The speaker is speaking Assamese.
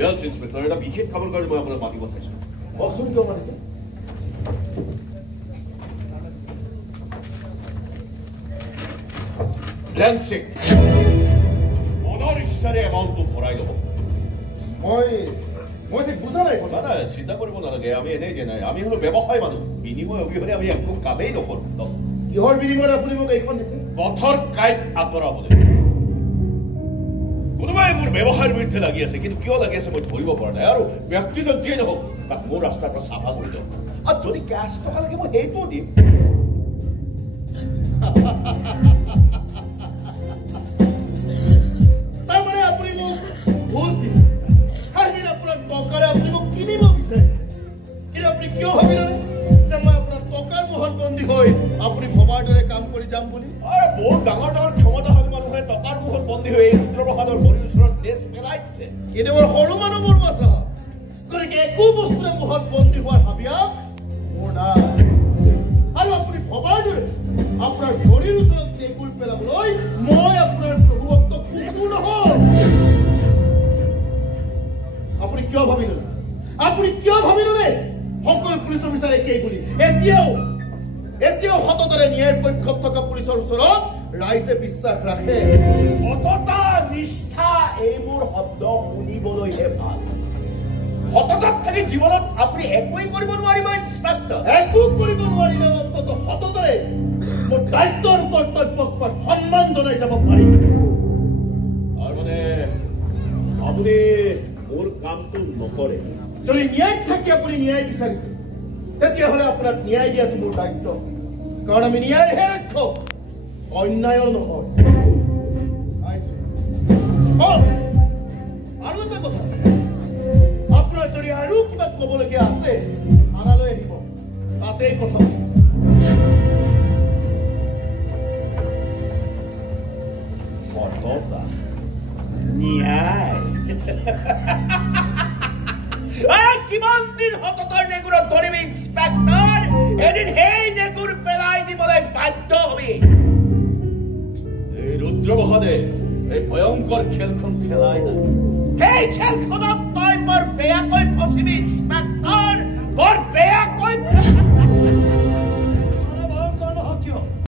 Yes, Inspector. এটা বিশেষ কামৰ কাৰণে মই আপোনাক মাতি পঠাইছো। কওকচোন কিয় মাতিছে? Blank cheque. মনৰ ইচ্ছাৰে এমাউণ্টটো ভৰাই ল'ব। মই ঠিক বুজা নাই কথা। নাই চিন্তা কৰিব নালাগে, আমি এনেই দিয়া নাই। আমি হলো ব্যৱসায় মানুহ, বিনিময় অবিহনে আমি একো কামেই নকৰোঁ। কিহৰ বিনিময়ত আপুনি মোক এইখন দিছে? পথৰ কাইট আঁতৰাবলৈ। কোনোবাই মোৰ ব্যৱসায়ৰ বিৰুদ্ধে লাগি আছে, কিন্তু কিয় লাগি আছে মই ধৰিব পৰা নাই। আৰু ব্যক্তিজন যিয়ে নহওক তাক মোৰ ৰাস্তাৰ পৰা চাফা কৰি দিয়ক। আৰু যদি কেছ টকা লাগে মই সেইটোও দিম। তাৰমানে আপুনি মোক ঘোষ দিছে, আপোনাৰ টকাৰে আপুনি মোক কিনিব বিচাৰিছে। কিন্তু আপুনি কিয় ভাবিলে যে মই আপোনাৰ টকাৰ মোহত বন্দী হৈ আপুনি ভবাৰ দৰে কাম কৰি যাম বুলি? বহুত ডাঙৰ ডাঙৰ ক্ষমতাশালী মানুহে টকাৰ মোহত বন্দী হৈ এই ৰুদ্ৰপ্ৰসাদৰ ভৰিৰ ওচৰত দেশ পেলাইছে। কিন্তু মোৰ সৰু মানুহবোৰ বচা, গতিকে একো বস্তুৰে মোহত বন্দী হোৱাৰ হাবিয়াস মোৰ নাই। আৰু আপুনি ভবাৰ দৰে আপোনাৰ ভৰিৰ ওচৰত টেগুল পেলাবলৈ মই আপোনাৰ প্ৰভুভক্ত কুকুৰ নহয়। আপুনি কিয় ভাবি ললে? সকলো পুলিচ অফিচাৰ একেই বুলি? এতিয়াও সততাৰে ন্যায়ৰ পক্ষত থকা পুলিচৰ ওচৰত ৰাইজে বিশ্বাস ৰাখে। সততা নিষ্ঠা এইবোৰ শব্দ শুনিবলৈহে ভাল। সততাত থাকি জীৱনত আপুনি একোৱেই কৰিব নোৱাৰিব ইন্সপেক্টৰ। একো কৰিব নোৱাৰিলে অন্তত সততাৰে মোৰ দায়িত্ব আৰু কৰ্তব্যক সন্মান জনাই যাব পাৰিম। আৰু মানে আপুনি মোৰ কামটো নকৰে। যদি ন্যায়ত থাকি আপুনি ন্যায় বিচাৰিছে, তেতিয়াহ'লে আপোনাক ন্যায় দিয়াটো মোৰ দায়িত্ব। কাৰণ আমি ন্যায়হে ৰক্ষক, অন্যায়ৰ নহয়। আৰু এটা কথা, আপোনাৰ যদি আৰু কিবা ক'বলগীয়া আছে থানালৈ আহিব, তাতেই কথা। সততা, ন্যায়। কিমান দিন সততাৰ নেগুৰত ধৰিবি ইন্সপেক্টৰ? এদিন সেই নেগুৰ পেলাই দিবলৈ বাধ্য হবি। এই ৰুদ্ৰপ্ৰসাদে এই ভয়ংকৰ খেলখন খেলাই নাই। সেই খেলখনত তই বৰ বেয়াকৈ ফচিবি।